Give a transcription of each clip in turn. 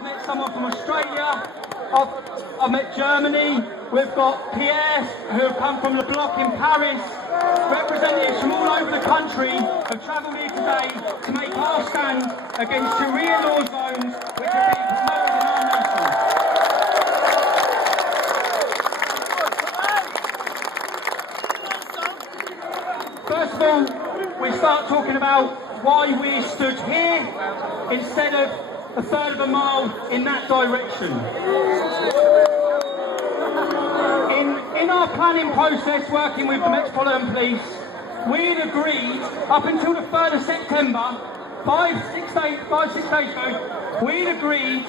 I've met someone from Australia, I've met Germany, we've got Pierre, who have come from the bloc in Paris. Representatives from all over the country have travelled here today to make our stand against Sharia law zones which are being promoted in our nation. First of all, we start talking about why we stood here instead of a third of a mile in that direction. In our planning process, working with the Metropolitan Police, we had agreed up until the 3rd of September, 5-6 days ago, we had agreed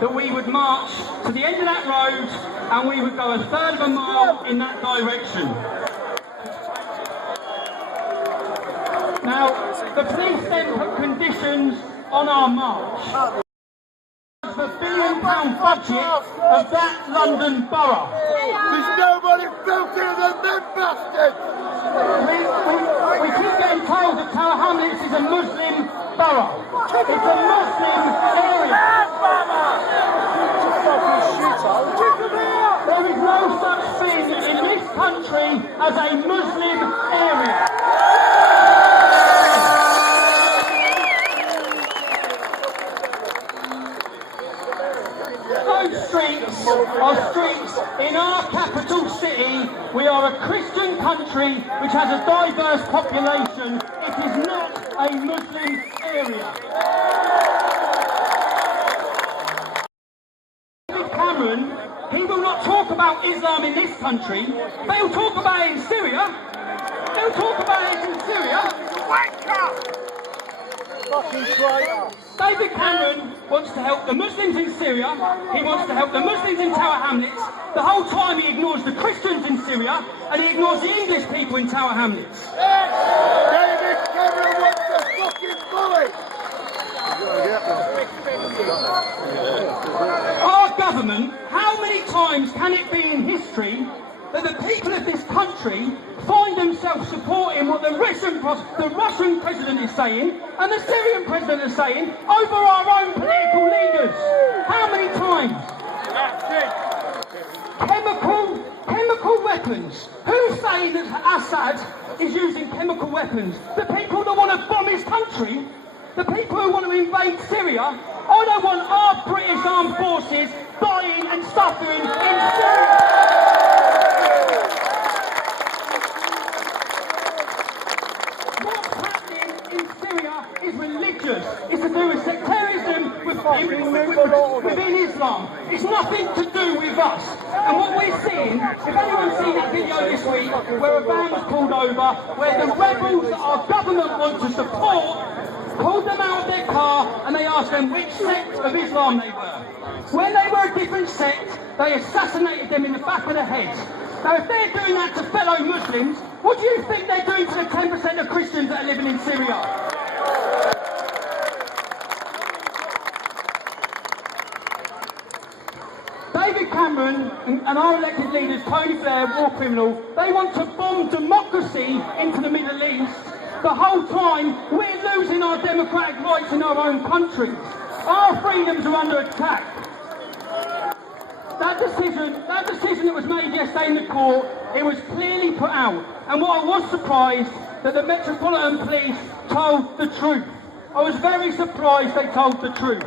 that we would march to the end of that road and we would go a third of a mile in that direction. Now, the police then put conditions on our march. The £1 billion budget of that London borough. There's nobody filthier than them bastards! We keep getting told that Tower Hamlets is a Muslim borough. It's a Muslim area. There is no such thing in this country as a Muslim area. Our streets in our capital city. We are a Christian country which has a diverse population. It is not a Muslim area. David Cameron, he will not talk about Islam in this country. They'll talk about it in Syria. They'll talk about it in Syria. Fucking traitor! David Cameron wants to help the Muslims in Syria, he wants to help the Muslims in Tower Hamlets. The whole time he ignores the Christians in Syria and he ignores the English people in Tower Hamlets. David Cameron wants to fucking bully! Our government, how many times can it be in history that the people of this country find themselves supporting what the Russian president is saying and the Syrian president is saying over our own political leaders? How many times? Chemical weapons. Who's saying that Assad is using chemical weapons? The people that want to bomb his country? The people who want to invade Syria? I don't want our British armed forces dying and suffering in Syria. Is religious. It's to do with sectarianism within Islam. It's nothing to do with us. And what we're seeing, if anyone's seen that video this week where a van was pulled over, where the rebels that our government want to support pulled them out of their car and they asked them which sect of Islam they were. When they were a different sect, they assassinated them in the back of the head. Now if they're doing that to fellow Muslims, what do you think they're doing to the 10% of Christians that are living in Syria? David Cameron and our elected leaders, Tony Blair, war criminal, they want to bomb democracy into the Middle East. The whole time we're losing our democratic rights in our own countries. Our freedoms are under attack. That decision that was made yesterday in the court, it was clearly put out. And what I was surprised that the Metropolitan Police told the truth. I was very surprised they told the truth.